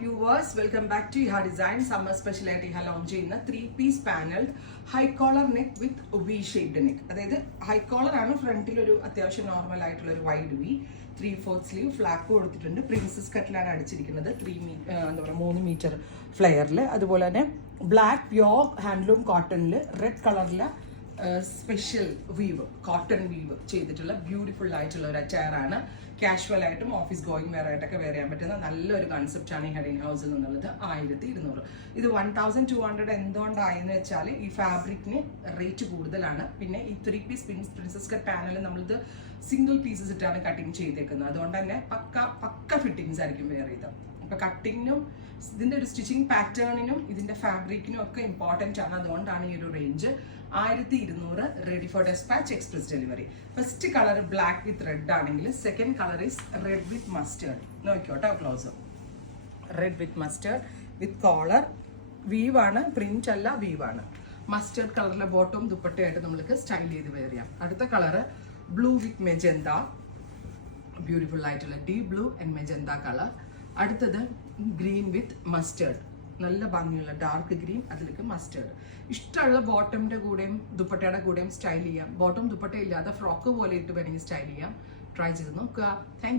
viewers, welcome back to Iha Design. Summer speciality Iha launch ചെയ്യുന്ന 3-piece paneled high collar neck with V shaped neck. അതായത് high collar ആണ്, ഫ്രണ്ടിൽ ഒരു അത്യാവശ്യം normal ആയിട്ടുള്ള ഒരു വൈഡ് വി, 3/4 സ്ലീവ്, ഫ്ലാപ്പ് കൊടുത്തിട്ടുണ്ട്. പ്രിൻസസ് കട്ടിലാണ് അടിച്ചിരിക്കുന്നത്, 3 മീറ്റർ ഫ്ലെയറിൽ. അതുപോലെ തന്നെ ബ്ലാക്ക് പ്യോർ ഹാൻഡ്ലൂം കോട്ടണിൽ റെഡ് കളറിൽ സ്പെഷ്യൽ വീവ്, കോട്ടൺ വീവ് ചെയ്തിട്ടുള്ള ബ്യൂട്ടിഫുൾ ആയിട്ടുള്ള ഒരു അറ്റയർ ആണ്. കാഷ്വൽ ആയിട്ടും ഓഫീസ് ഗോയിങ് വെയർ ആയിട്ടൊക്കെ വെയർ ചെയ്യാൻ പറ്റുന്ന നല്ലൊരു കൺസെപ്റ്റ് ആണ് ഈ ഹെഡിങ് ഹൗസിൽ നിന്നുള്ളത്. 1200. ഇത് 1200 എന്തുകൊണ്ടായെന്ന് വെച്ചാൽ ഈ ഫാബ്രിക്കിന് റേറ്റ് കൂടുതലാണ്. പിന്നെ ഈ 3-piece പ്രിൻസസ് കട്ട് പാനൽ നമ്മളിത് സിംഗിൾ പീസസ് ഇട്ടാണ് കട്ടിങ് ചെയ്തേക്കുന്നത്. അതുകൊണ്ട് തന്നെ പക്ക ഫിറ്റിങ്സ് ആയിരിക്കും വെയർ ചെയ്തത്. അപ്പോൾ കട്ടിങ്ങിനും ഇതിൻ്റെ ഒരു സ്റ്റിച്ചിങ് പാറ്റേണിനും ഇതിൻ്റെ ഫാബ്രിക്കിനും ഒക്കെ ഇമ്പോർട്ടൻ്റ് ആണ്. അതുകൊണ്ടാണ് ഈ ഒരു range 1200, ready for despatch, express delivery. First colour black with red ആണെങ്കിൽ second colour is red with mustard. നോക്കിക്കോട്ടെ close. Red with mustard with collar, വീവാണ്, പ്രിന്റ് അല്ല, വീവാണ്. മസ്റ്റേർഡ് കളറിലെ ബോട്ടവും ദുപ്പട്ടയായിട്ട് നമ്മൾക്ക് സ്റ്റൈൽ ചെയ്ത് വെയർ ചെയ്യാം. അടുത്ത colour blue with magenta, beautiful ആയിട്ടുള്ള deep blue and magenta colour. അടുത്തത് ഗ്രീൻ വിത്ത് മസ്റ്റേർഡ്, നല്ല ഭംഗിയുള്ള ഡാർക്ക് ഗ്രീൻ, അതിലേക്ക് മസ്റ്റേർഡ്. ഇഷ്ടമുള്ള ബോട്ടമിൻ്റെ കൂടെയും ദുപ്പട്ടയുടെ കൂടെയും സ്റ്റൈൽ ചെയ്യാം. ബോട്ടം ദുപ്പട്ട ഇല്ലാതെ ഫ്രോക്ക് പോലെ ഇട്ട് വേണമെങ്കിൽ സ്റ്റൈൽ ചെയ്യാം. ട്രൈ ചെയ്ത് നോക്കുക. താങ്ക്